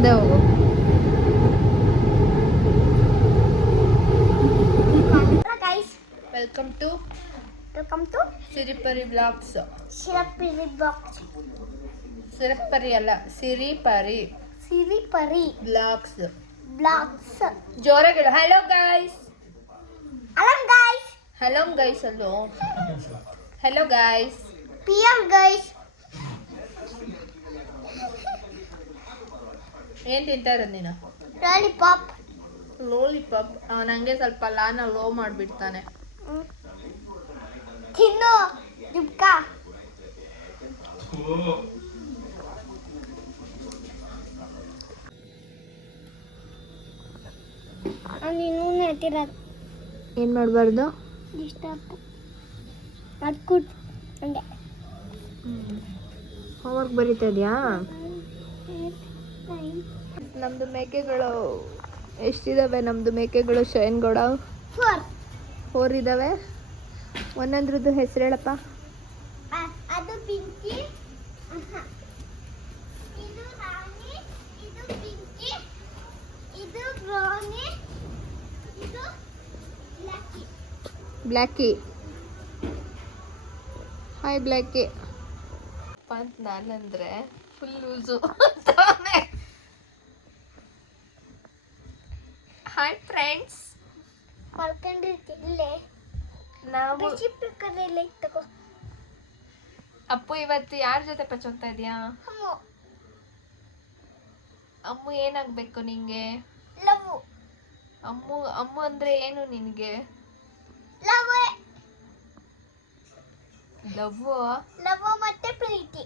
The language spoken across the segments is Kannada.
ಮುಂದೆ ಹೋಗು. Welcome to Siripari blogs. Siripari ಅಲ್ಲ, ಸಿರಿಪರಿ ಬ್ಲಾಗ್ಸ್. ಜೋರಾಗಿಡು. Hello guys. ಹಲೋ ಗೈಸ್ ಅಲ್ಲೋ. Hello guys. ಏನ್ ತಿಂತಾ ಇರೋದು ನೀನು? ಲಾಲಿಪಾಪ್. ನಂಗೆ ಸ್ವಲ್ಪ ಲಾನ ಲೋ ಮಾಡ್ಬಿಡ್ತಾನೆ. ತಿನ್ನು ದುಬ್ಕ. ನೀನು ನೆಟ್ಟಿರೋದು ಏನ್ ಮಾಡಬಾರ್ದು? ಡಿಸ್ಟರ್ಬ್ ಮಾಡ್ಕೊಟ್ ಹಂಗೆ. ಹೋಮ್ವರ್ಕ್ ಬರೀತಾ ಇದೆಯಾ? ನಮ್ದು ಮೇಕೆಗಳು ಎಷ್ಟಿದಾವೆ? ನಮ್ದು ಮೇಕೆಗಳು ಶೈನ್ಗೌಡ 4 ಇದಾವೆ. ಒಂದೊಂದ್ರದ್ದು ಹೆಸರು ಹೇಳಪ್ಪ. ಅದು ಪಿಂಕಿ, ಇದು ರಾಣಿ, ಇದು ಪಿಂಕಿ, ಇದು ಬ್ರೌನಿ, ಇದು ಬ್ಲ್ಯಾಕಿ. ಹಾಯ್ ಬ್ಲ್ಯಾಕಿ ಅಂತ ನಾನಂದ್ರೆ ಫುಲ್ ಲೂಸು. Hi friends. ಮಲ್ಕೊಂಡಿರ್ತಿಲ್ಲೇ ನಾವು ರೆಸಿಪಿ ತಗೋ. ಅಪ್ಪು ಇವತ್ತು ಯಾರ ಜೊತೆ ಪಚ್ಚೋಗ್ತಾ ಇದೀಯಾ? ಅಮ್ಮು ಏನಾಗ್ಬೇಕು ನಿಂಗೆ? ಅಮ್ಮು ಅಂದ್ರೆ ಏನು ನಿನ್ಗೆ? ಲವ್ ಮತ್ತೆ ಪ್ರೀತಿ.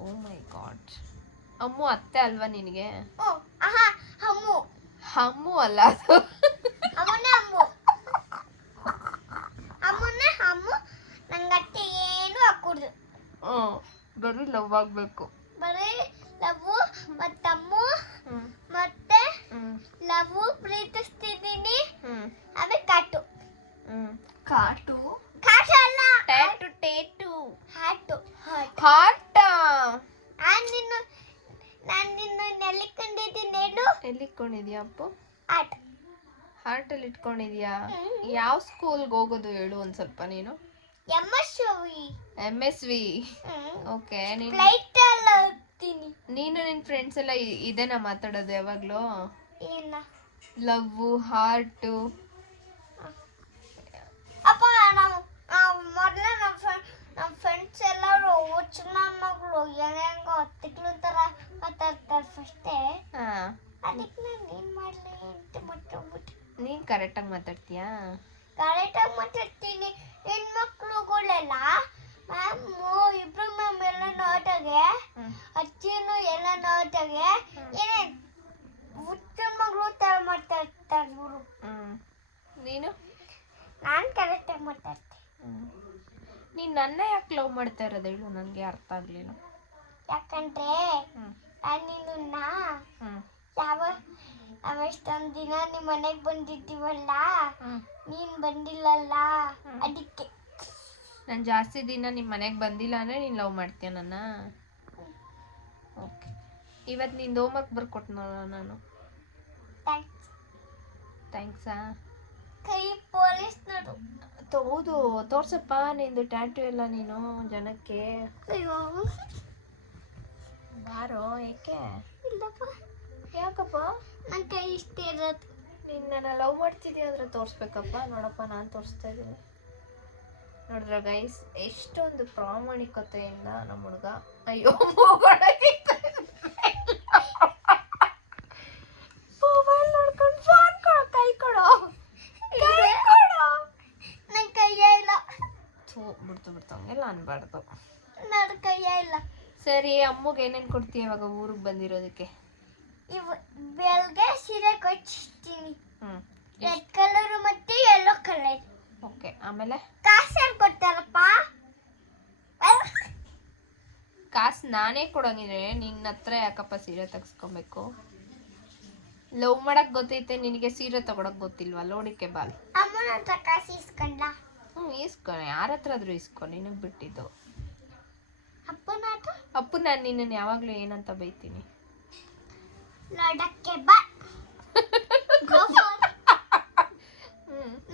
ಓ ಮೈ ಗಾಡ್. ಅಮ್ಮು ಅತ್ತೆ ಅಲ್ವಾ ನಿನಗೆ? ಅಮ್ಮು ಅಲ್ಲ ಅದು. ನಂಗತ್ತೆ ಏನು ಹಾಕುದು. ಬರೀ ಲವ್ ಆಗ್ಬೇಕು. ಬರೀ ಲವ್ ಮತ್ತಮ್ಮು ಮತ್ತೆ ಲವ್ ಪ್ರೀತಿಸ್ತಿದ್ದೀನಿ. ಆಮೇಲೆ ಕಾಟು. ಕಾಟು ಅಲ್ಲ, ಟೇಟು ಹಾಟು. ಹಾಟ. ನಾನು ನಿನ್ನ ನೆಲ್ಲಿಕೊಂಡಿದ್ದೀನಿ. ಎಲ್ಲಿ ಇಟ್ಕೊಂಡಿದ್ಯಾ ಅಪ್ಪು? ಹಾಟ್. ಹಾರ್ಟ್ ಅಲ್ಲಿ ಇಟ್ಕೊಂಡಿದ್ಯಾ? ಯಾವ ಸ್ಕೂಲ್ಗೆ ಹೋಗೋದು ಹೇಳು ಒಂದ್ ಸ್ವಲ್ಪ ನೀನು. MSV. ಓಕೆ. ನೀನು ನಿನ್ ಫ್ರೆಂಡ್ಸ್ ಎಲ್ಲ ಇದೇನಾ ಮಾತಾಡೋದು ಯಾವಾಗ್ಲೂ? Love, heart. ಅಪ್ಪ ಮೊದಲೇ ನಮ್ಮ ಫ್ರೆಂಡ್ಸ್ ಎಲ್ಲರೂ ಹುಚ್ಚನ ಮಗಳು ಹೆಂಗೋ ತಿಕ್ಲು ತರ ಮಾತಾಡ್ತಾರೆ ಫಸ್ಟೇ. ಅದಕ್ಕೆ ನಾನು ಏನ್ ಮಾಡ್ಲಿ ಅಂತ ಬಿಟ್ಟು. ನೀನ್ ಕರೆಕ್ಟಾಗಿ ಮಾತಾಡ್ತೀಯಾ? ಕರೆಕ್ಟಾಗಿ ಮಾತಾಡ್ತೀನಿ. ಹೆಣ್ಮಕ್ಳುಗಳೆಲ್ಲ ಇಬ್ರು ಮ್ಯಾಮ್ ಎಲ್ಲ ನೋಟಾಗೆ, ಅಜ್ಜಿನೂ ಎಲ್ಲ ನೋಟಾಗೆ ಏನೇನ್ ಹುಚ್ಚನ ಮಗಳು ತರ ಮಾತಾಡ್ತಾರೆ ಇವರು. ನೀನು? ನಾನು ಕರೆಕ್ಟಾಗಿ ಮಾತಾಡ್ತೀನಿ. ನೀನ್ ನನ್ನ ಯಾಕೆ ಲವ್ ಮಾಡ್ತಾ ಇರೋದು ಹೇಳು? ನನಗೆ ಅರ್ಥ ಆಗ್ಲಿಲ್ಲ. ಯಾಕಂದ್ರೆ ನಾನು ನಾವೆಷ್ಟೊಂದು ದಿನ ನಿಮ್ಮ ಮನೆಗೆ ಬಂದಿದ್ದೀವಲ್ಲ, ನೀನ್ ಬಂದಿಲ್ಲಲ್ಲ, ಅದಕ್ಕೆ. ನಾನು ಜಾಸ್ತಿ ದಿನ ನಿಮ್ಮ ಮನೆಗೆ ಬಂದಿಲ್ಲ ಅಂದ್ರೆ ನೀನು ಲವ್ ಮಾಡ್ತೀಯ ನನ್ನ? ಓಕೆ. ಇವತ್ತು ನಿಂದು ಹೋಮ್ವರ್ಕ್ ಬರ್ಕೊಟ್ನಲ್ಲ ನಾನು. ಥ್ಯಾಂಕ್ಸಾ? ಕೈ ಪೊಲೀಸ್ ನೋಡು. ಹೌದು, ತೋರ್ಸಪ್ಪ ನಿಂದು ಟ್ಯಾಟೂ ಎಲ್ಲ ನೀನು ಜನಕ್ಕೆ. ಅಯ್ಯೋ ಬಾರೋ. ಏಕೆ? ಇಲ್ಲಪ್ಪ. ಯಾಕಪ್ಪ? ನನ್ನ ಕೈ ಇಷ್ಟ ಇರೋದು. ನೀನು ನನ್ನ ಲವ್ ಮಾಡ್ತಿದ್ದೀಯ ಅಂದ್ರೆ ತೋರಿಸ್ಬೇಕಪ್ಪ. ನೋಡಪ್ಪ, ನಾನು ತೋರಿಸ್ತಾ ಇದ್ದೀನಿ. ನೋಡಿದ್ರ ಗೈಸ್, ಎಷ್ಟೊಂದು ಪ್ರಾಮಾಣಿಕತೆಯಿಂದ ನಮ್ಮ ಹುಡುಗ. ಅಯ್ಯೋ ಮೊಬೈಲ್ ನೋಡ್ಕೊಂಡು ಫೋನ್ ಕೊಡು. ಕೈ ಕೊಡು. ನನ್ನ ಕೈಯೇ ಇಲ್ಲ. ಬಿಡ್ತು ಹಂಗೆಲ್ಲ ಅನ್ಬಾರ್ದು. ನನ್ನ ಕೈಯೇ ಇಲ್ಲ. ಸರಿ, ಅಮ್ಮಗೆ ಏನೇನು ಕೊಡ್ತೀಯ ಇವಾಗ ಊರಿಗೆ ಬಂದಿರೋದಕ್ಕೆ? ಬೆಳಗ್ಗೆ ಸೀರೆ ಕೊಚ್ತೀನಿ. ರೆಡ್ ಕಲರ್ ಮತ್ತೆ ಯೆಲ್ಲೋ ಕಲರ್. ಓಕೆ. ಆಮೇಲೆ ಕಾಸು ಕೊಡ್ತಾರಪ್ಪ. ಕಾಸು ನಾನೇ ಕೊಡೋಂಗಿದ್ರೆ ನಿನ್ನ ಹತ್ರ ಯಾಕಪ್ಪ ಸೀರೆ ತೆಗ್ಸ್ಕೊಬೇಕು? ಲವ್ ಮಾಡಕ್ ಗೊತ್ತೈತೆ ನಿನಗೆ, ಸೀರೆ ತಗೊಳಕ್ ಗೊತ್ತಿಲ್ವಾ? ಲೋಡಿಕೆ ಬಾಲ್. ಅಮ್ಮನ ಹತ್ರ ಕಾಸು ಇಸ್ಕೊಂಡ. ಇಸ್ಕೊ, ಯಾರ ಹತ್ರ ಆದ್ರೂ ಇಸ್ಕೊ, ನಿನಗೆ ಬಿಟ್ಟಿದ್ದು. ಅಪ್ಪನ ಹತ್ರ? ಅಪ್ಪು, ನಾನು ನಿನ್ನನ್ನು ಯಾವಾಗಲೂ ಏನಂತ ಬೈತೀನಿ? ಲಡಕ್ಕೆ ಬಾ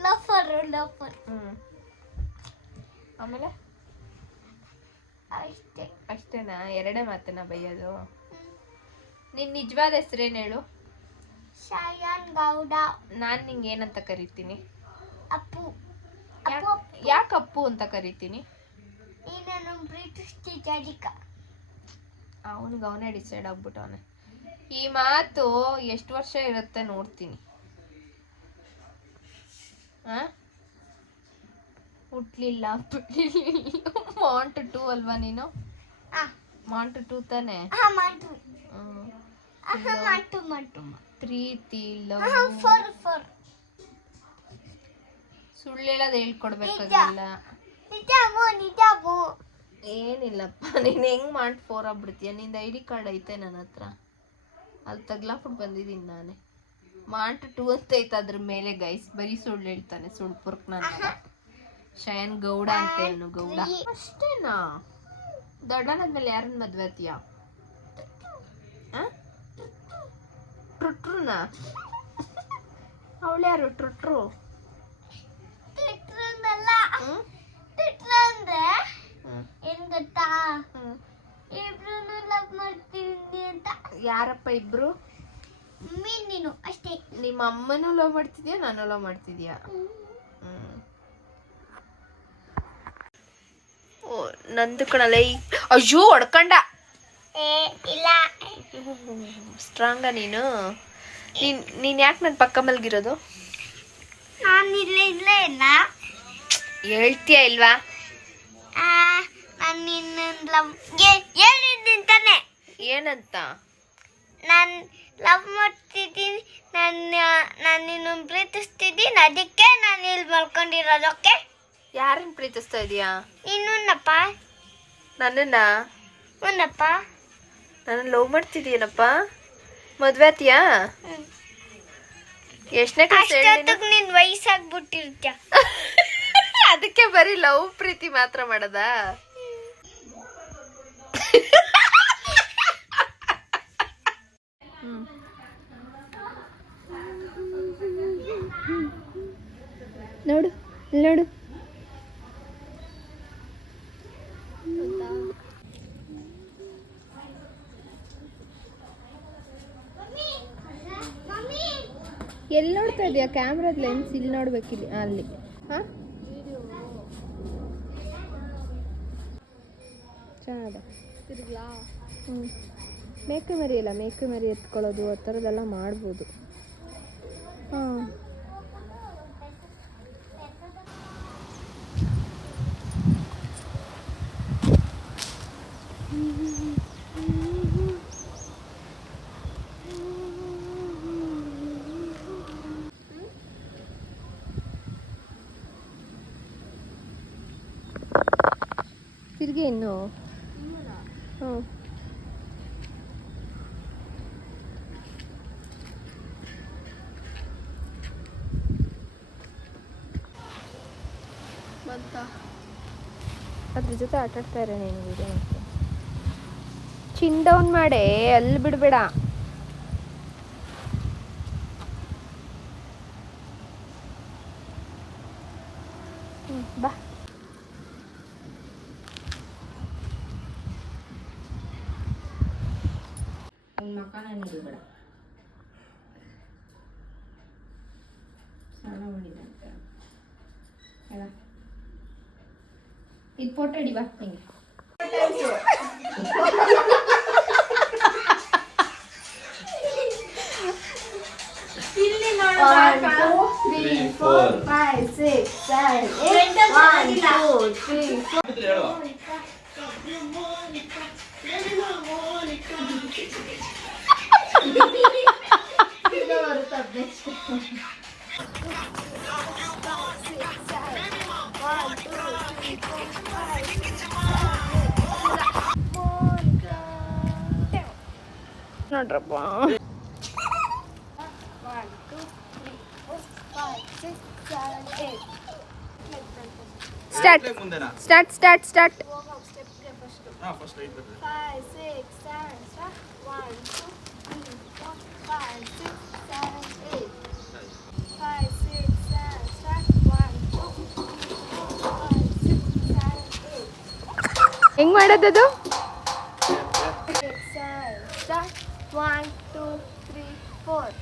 ಲೋಫರ್ ಲೋಫರ್ ಆಮೇಲೆ ಅಷ್ಟೇ. ಅಷ್ಟೇನಾ? ಎರಡೇ ಮಾತನ್ನ ಬೈಯೋದು? ನಿನ್ ನಿಜವಾದ ಹೆಸರೇನು ಹೇಳು? ಶಯನ್ ಗೌಡ. ನಾನು ನಿಂಗೆ ಏನಂತ ಕರಿತೀನಿ? ಅಪ್ಪು. ಯಾಕೆ ಅಪ್ಪು ಅಂತ ಕರಿತೀನಿ? ನೀನು ಪ್ರೀತಿಸ್ತಿದ್ದ ಅದಕ್ಕೆ. ಅವನಿಗೆ ಅವನೇ ಡಿಸೈಡ್ ಆಗ್ಬಿಟ್ಟವನೆ. ಈ ಮಾತು ಎಷ್ಟು ವರ್ಷ ಇರುತ್ತೆ ನೋಡ್ತೀನಿ. ಹುಟ್ಲಿಲ್ಲ ಮಾಂಟ್ 2 ಅಲ್ವಾ ನೀನು? ಮಾಂಟ್ 2 ತಾನೆ? ಪ್ರೀತಿ ಲವ್ ಸುಳ್ಳು ಹೇಳೋದು ಹೇಳ್ಕೊಡ್ಬೇಕಾಗಿಲ್ಲ. ಏನಿಲ್ಲಪ್ಪ, ನೀನು ಹೆಂಗ್ ಮಾಂಟ್ 4 ಆಗ್ಬಿಡ್ತೀಯ? ನಿಂದು ID ಕಾರ್ಡ್ ಐತೆ ನನ್ನ ಹತ್ರ, ಅಲ್ಲಿ ತಗ್ಲಾಕ್ಬಿಟ್ಟು ಬಂದಿದ್ದೀನಿ ನಾನೇ. ಮಾಂಟ್ 2 ಅಂತ ಐತೆ ಅದ್ರ ಮೇಲೆ. ಗೈಸ್ ಬರೀ ಸುಳ್ಳು ಹೇಳ್ತಾನೆ, ಸುಳ್ಳು ಪುರ್ಕ್ ನನ್ನ. ಶಯನ್ ಗೌಡ ಅಂತ ಹೇಳು, ಗೌಡ ಅಷ್ಟೇನಾ? ದೊಡ್ಡನಾದ್ಮೇಲೆ ಯಾರನ್ನ ಮದ್ವೆ ಆತೀಯಾ? ಟ್ರುಟ್ರುನಾ? ಅವಳು ಯಾರು ಟ್ರುಟ್ರು? ಏನ್ ಗೊತ್ತಾ, ಇಬ್ರು ಲವ್ ಮಾಡ್ತೀನಿ ಅಂತ. ಯಾರಪ್ಪ ಇಬ್ರು? ನೀನು ಅಷ್ಟೇ. ನಿಮ್ಮ ಅಮ್ಮನೂ ಲವ್ ಮಾಡ್ತಿದ್ಯಾ, ನಾನು ಲವ್ ಮಾಡ್ತಿದ್ಯಾ? ಓ ನಂದು ಕಣಲ್ಲ. ಅಯ್ಯೋ ಹೊಡ್ಕಂಡ. ಇಲ್ಲ ಸ್ಟ್ರಾಂಗ ನೀನು. ನೀನ್ ಯಾಕೆ ನನ್ನ ಪಕ್ಕ ಮಲ್ಗಿರೋದು? ನಾನು ಇಲ್ಲೇ ಇಲ್ಲ. ಹೇಳ್ತೀಯ ಇಲ್ವಾ? ನಾನು ನಿನ್ನ ಲವ್ ಹೇಳಿದ್ದೀನಿ ತಾನೆ. ಏನಂತ? ನಾನು ಲವ್ ಮಾಡ್ತಿದ್ದೀನಿ, ನಾನು ನಿನ್ನ ಪ್ರೀತಿಸ್ತಿದ್ದೀನಿ, ಅದಕ್ಕೆ ನಾನು ಇಲ್ಲಿ ಮಲ್ಕೊಂಡಿರೋದಕ್ಕೆ. ಯಾರನ್ನ ಪ್ರೀತಿಸ್ತಾ ಇದೀಯಾ? ಇನ್ನೊಂದಪ್ಪ. ನನ್ನನ್ನ? ಒಂದಪ್ಪ. ನನ್ನ ಲವ್ ಮಾಡ್ತಿದೀಯನಪ್ಪ? ಮದ್ವೆ ಆತೀಯಾ? ಎಷ್ಟನೇ ಕ್ಲಾಸ್? ಅಷ್ಟೊತ್ತಿಗೆ ನಿನ್ ವಯಸ್ಸಾಗ್ಬಿಟ್ಟಿರ್ತ್ಯ. ಅದಕ್ಕೆ ಬರೀ ಲವ್ ಪ್ರೀತಿ ಮಾತ್ರ ಮಾಡದ? ನೋಡು ನೋಡು. ಎಲ್ಲಿ ನೋಡ್ತಾ ಇದೀಯಾ? ಕ್ಯಾಮ್ರಾದ ಲೆನ್ಸ್ ಇಲ್ಲಿ ನೋಡ್ಬೇಕಿಲ್ಲಿ, ಅಲ್ಲಿ. ಹಾಂ ಚೆನ್ನಾದ ತಿರ್ಗ್ಲಾ? ಮೇಕೆ ಮರಿ ಅಲ್ಲ, ಮೇಕೆ ಮರಿ ಎತ್ಕೊಳ್ಳೋದು ಆ ಥರದ್ದೆಲ್ಲ ಮಾಡ್ಬೋದು. ಹಾಂ ತಿರ್ಗಿ ಇನ್ನು. ಹ್ಞೂ ಅದ್ರ ಜೊತೆ ಆಟಾಡ್ತಾ ಇರೋ ನೀನು ವಿಡಿಯೋ ಮಾಡ್ತೀನಿ. ಚಿನ್ ಡೌನ್ ಮಾಡೇ, ಅಲ್ಲಿ ಬಿಡಬೇಡ. ಬಾ. ಮಕಾನ ನೀಡಬೇಡ. ಸ್ನಾನ ಮಾಡಿದಂತೆ ಹೇಳ. ಇದು ಫೋಟೋ ಹಿಡಿ ಬಾ ಹಿಂಗೆ. ಇಲ್ಲಿ ನೋಡು. 1 2 3 4 5 6 7 8 1 2 3 4. ನೋಡ್ರಪ್ಪ. Start start start start. First ಹಾಂ ಫಸ್ಟ್ 5 ಬರ್ತದೆ 5 6 7 1 2 3 4 5 6 7 8 5 6 7 1 2 3 4 5 6 7 8 ಹೆಂಗ್ ಮಾಡೋದದು? 6 7 1 2 3 4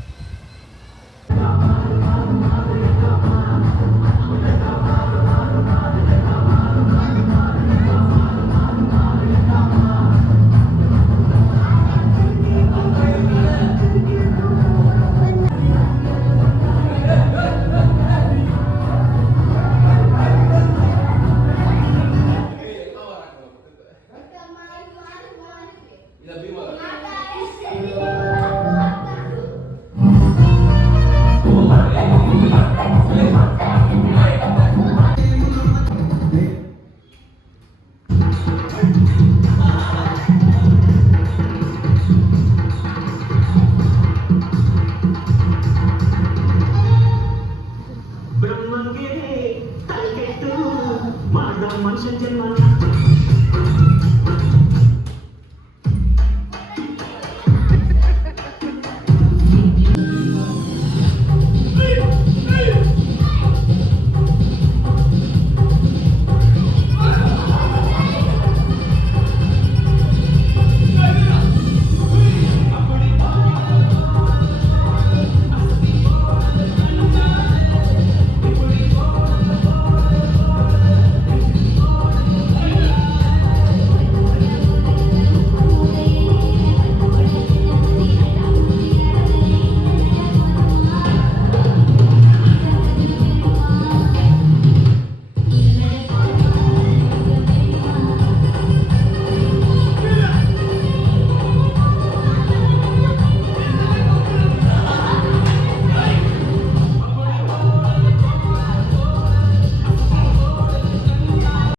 ಇಲ್ಲ